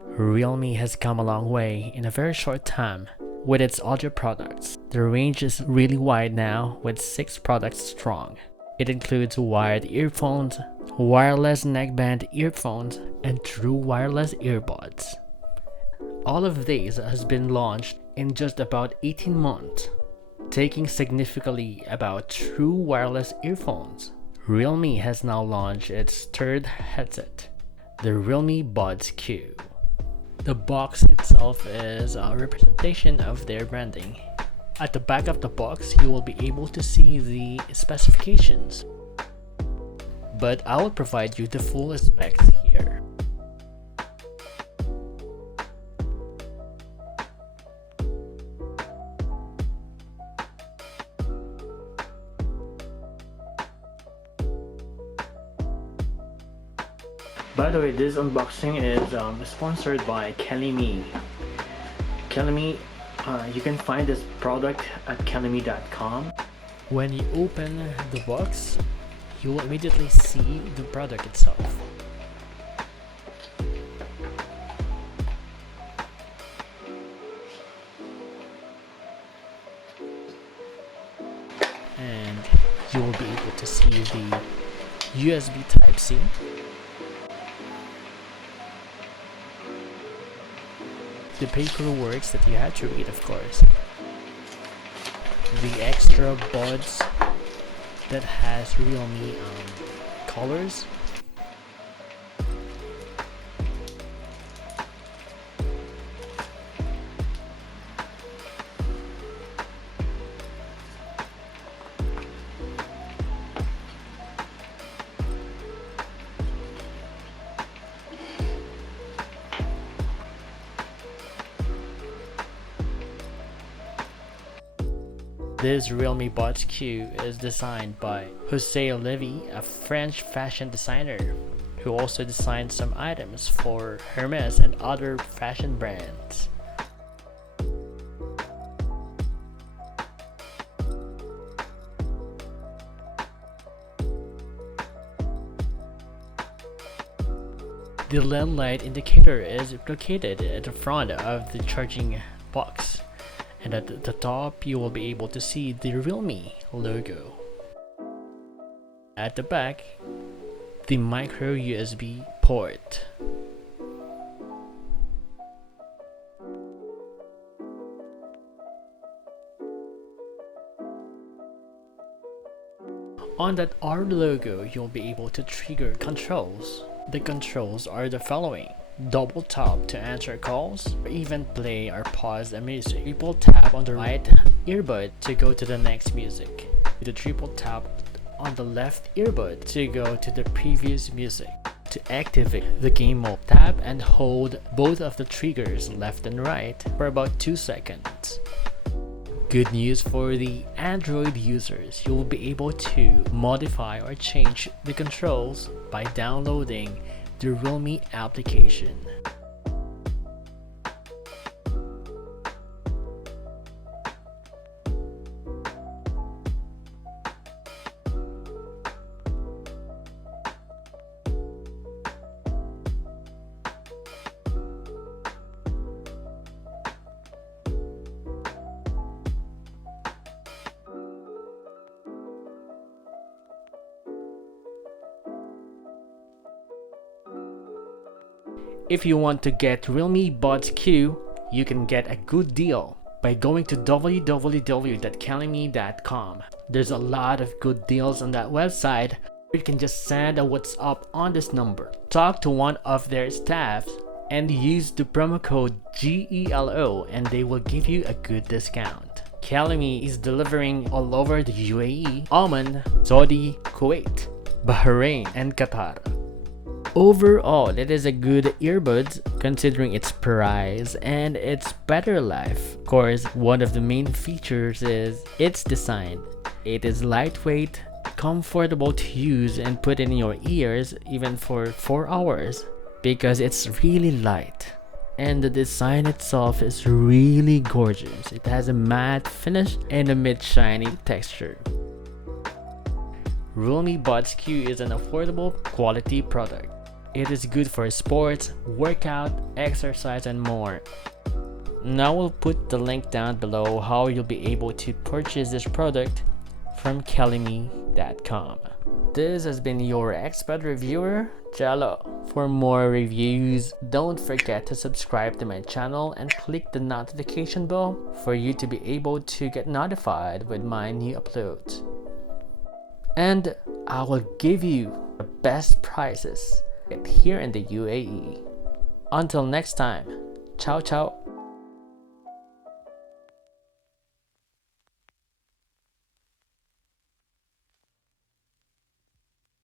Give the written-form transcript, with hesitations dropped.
Realme has come a long way in a very short time with its audio products. The range is really wide now with 6 products strong. It includes wired earphones, wireless neckband earphones, and true wireless earbuds. All of these has been launched in just about 18 months, taking significantly about true wireless earphones. Realme has now launched its third headset, the Realme Buds Q. The box itself is a representation of their branding. At the back of the box, you will be able to see the specifications, but I will provide you the full specs here. By the way, this unboxing is sponsored by KellyMi. KellyMi, you can find this product at KellyMi.com. When you open the box, you will immediately see the product itself. And you will be able to see the USB Type-C. The paperwork that you have to read, of course. The extra buds that has Realme colors. This Realme Buds Q is designed by Jose Levy, a French fashion designer who also designed some items for Hermes and other fashion brands. The LED light indicator is located at the front of the charging box. And at the top, you will be able to see the Realme logo. At the back, the micro USB port. On that R logo, you'll be able to trigger controls. The controls are the following: double tap to answer calls, or even play or pause a music. Triple tap on the right earbud to go to the next music. The triple tap on the left earbud to go to the previous music. To activate the game mode, tap and hold both of the triggers left and right for about 2 seconds. Good news for the Android users, you will be able to modify or change the controls by downloading the Realme application. If you want to get Realme Buds Q, you can get a good deal by going to www.KellyMi.com. There's a lot of good deals on that website. You can just send a WhatsApp on this number, talk to one of their staff, and use the promo code GELO and they will give you a good discount. KellyMi is delivering all over the UAE, Oman, Saudi, Kuwait, Bahrain, and Qatar. Overall, it is a good earbuds considering its price and its battery life. Of course, one of the main features is its design. It is lightweight, comfortable to use and put in your ears even for 4 hours because it's really light. And the design itself is really gorgeous. It has a matte finish and a mid-shiny texture. Realme Buds Q is an affordable quality product. It is good for sports, workout, exercise, and more. Now we'll put the link down below how you'll be able to purchase this product from KellyMi.com. This has been your expert reviewer, Gelo. For more reviews, don't forget to subscribe to my channel and click the notification bell for you to be able to get notified with my new uploads. And I will give you the best prices here in the UAE. Until next time, ciao ciao.